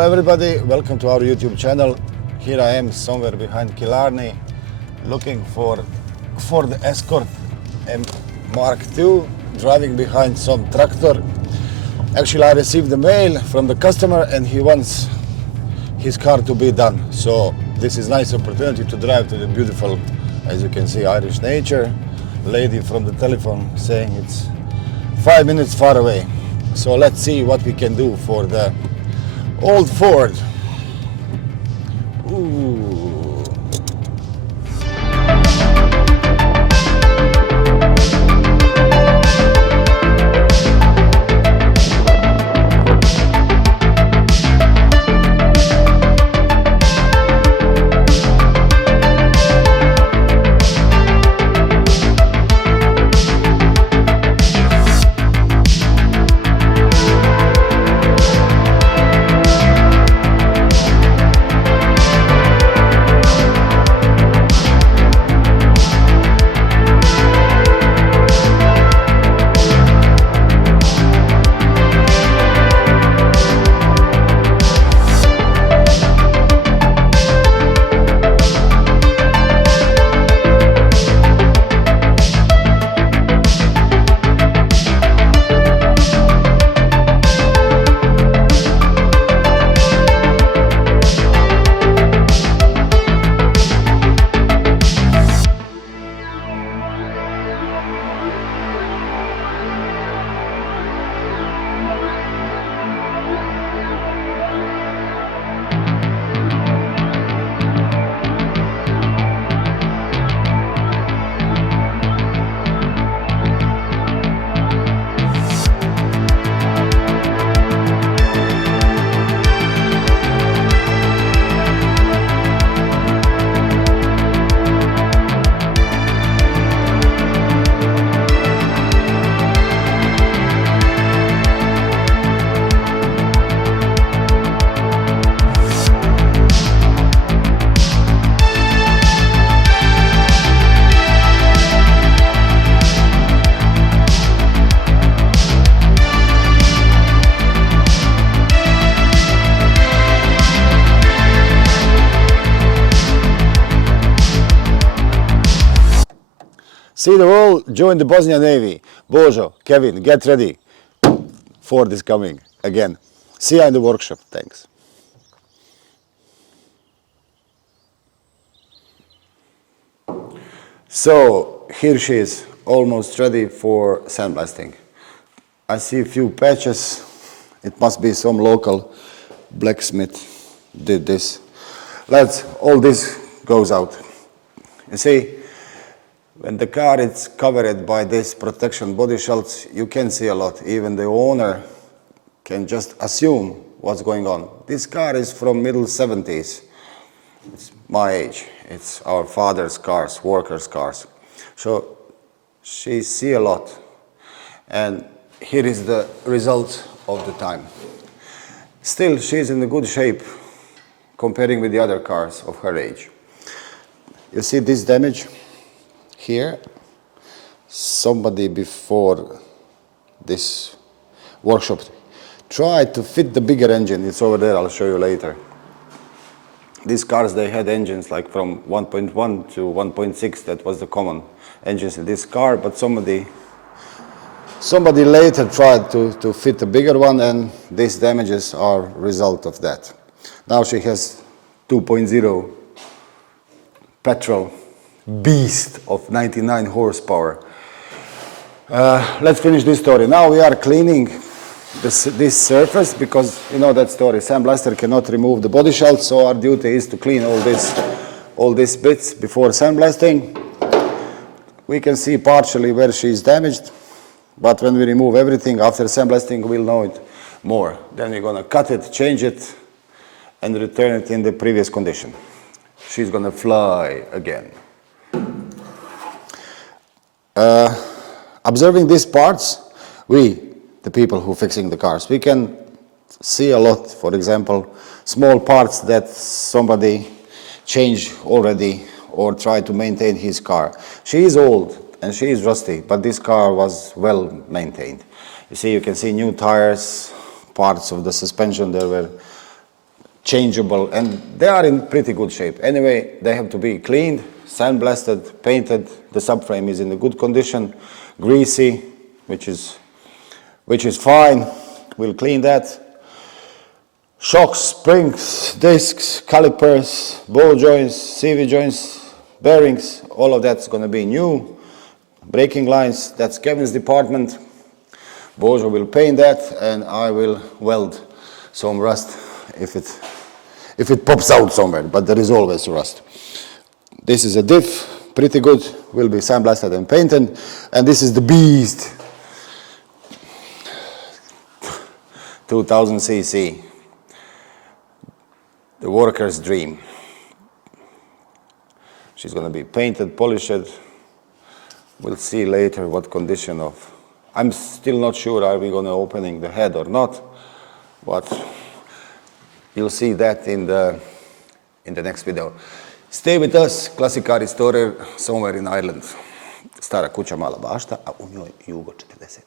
Hello everybody, welcome to our YouTube channel. Here I am somewhere behind Killarney looking for the Escort M Mark II, driving behind some tractor. Actually I received the mail from the customer and he wants his car to be done. So this is nice opportunity to drive to the beautiful, as you can see, Irish nature. Lady from the telephone saying it's 5 minutes far away. So let's see what we can do for the old Ford. Ooh. See the wall, join the Bosnian Navy. Božo, Kevin, get ready. Ford is coming again. See you in the workshop, thanks. So here she is, almost ready for sandblasting. I see a few patches. It must be some local blacksmith did this. All this goes out. You see, when the car is covered by this protection body shells, you can see a lot. Even the owner can just assume what's going on. This car is from middle 70s. It's my age. It's our father's cars, workers' cars. So she see a lot. And here is the result of the time. Still, she's in a good shape comparing with the other cars of her age. You see this damage? Here, somebody before this workshop tried to fit the bigger engine. It's over there, I'll show you later. These cars, they had engines like from 1.1 to 1.6. That was the common engines in this car, but somebody later tried to fit a bigger one, and these damages are result of that. Now she has 2.0 petrol beast of 99 horsepower. Let's finish this story. Now we are cleaning this surface because you know that story. Sandblaster cannot remove the body shells, so our duty is to clean all these bits before sandblasting. We can see partially where she is damaged, but when we remove everything after sandblasting, we'll know it more. Then we're gonna cut it, change it, and return it in the previous condition. She's gonna fly again. Observing these parts, the people who are fixing the cars, we can see a lot. For example, small parts that somebody changed already or tried to maintain his car. She is old and she is rusty, but this car was well maintained. You can see new tires, parts of the suspension, there were changeable, and they are in pretty good shape. Anyway, they have to be cleaned, sandblasted, painted. The subframe is in a good condition, greasy, which is fine. We'll clean that. Shocks, springs, discs, calipers, ball joints, CV joints, bearings, all of that's going to be new. Braking lines, that's Kevin's department. Bojo will paint that, and I will weld some rust if it pops out somewhere, but there is always rust. This is a diff, pretty good, will be sandblasted and painted, and this is the beast, 2000 cc, the worker's dream. She's going to be painted, polished. We'll see later what condition of. I'm still not sure are we going to opening the head or not, but you'll see that in the next video. Stay with us, Classic Car Restorer, somewhere in Ireland. Stara kuća, mala bašta, a u njoj Jugo 45.